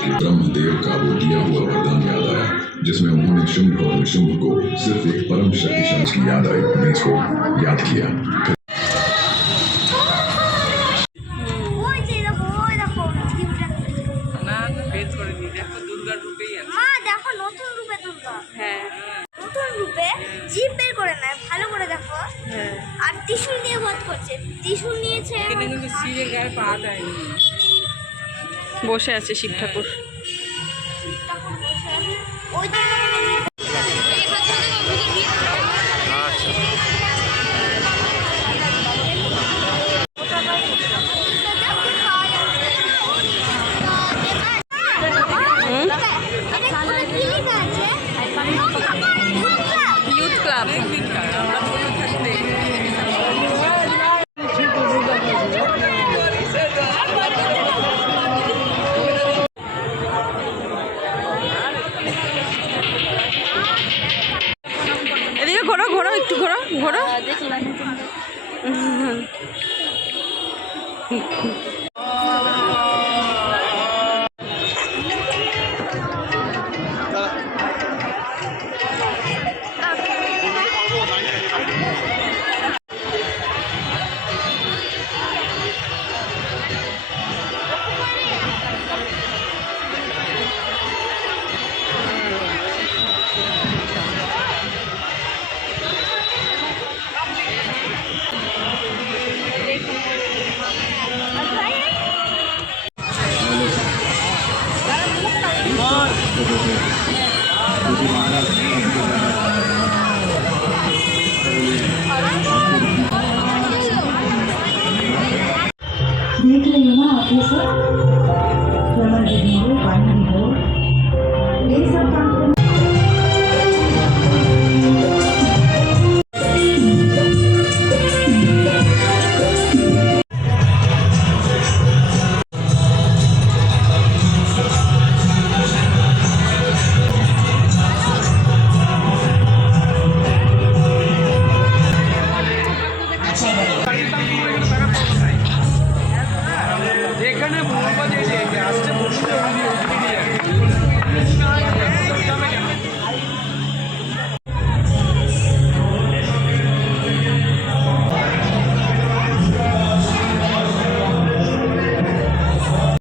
के ब्रह्मदेव का वो दिया हुआ वरदान याद आया, जिसमें उन्होंने शुंभ और निशुंभ को सिर्फ एक परम शक्तिशाली की याद आई। उन्हें इसको याद किया। জিভ বের করে নেয়, ভালো করে দেখো। আর ত্রিশূল নিয়ে বধ করছে, ত্রিশূল নিয়েছে। বসে আছে শিব ঠাকুর। Youth club. এদিকে ঘোরো ঘোরো, একটু ঘোরো ঘোরো।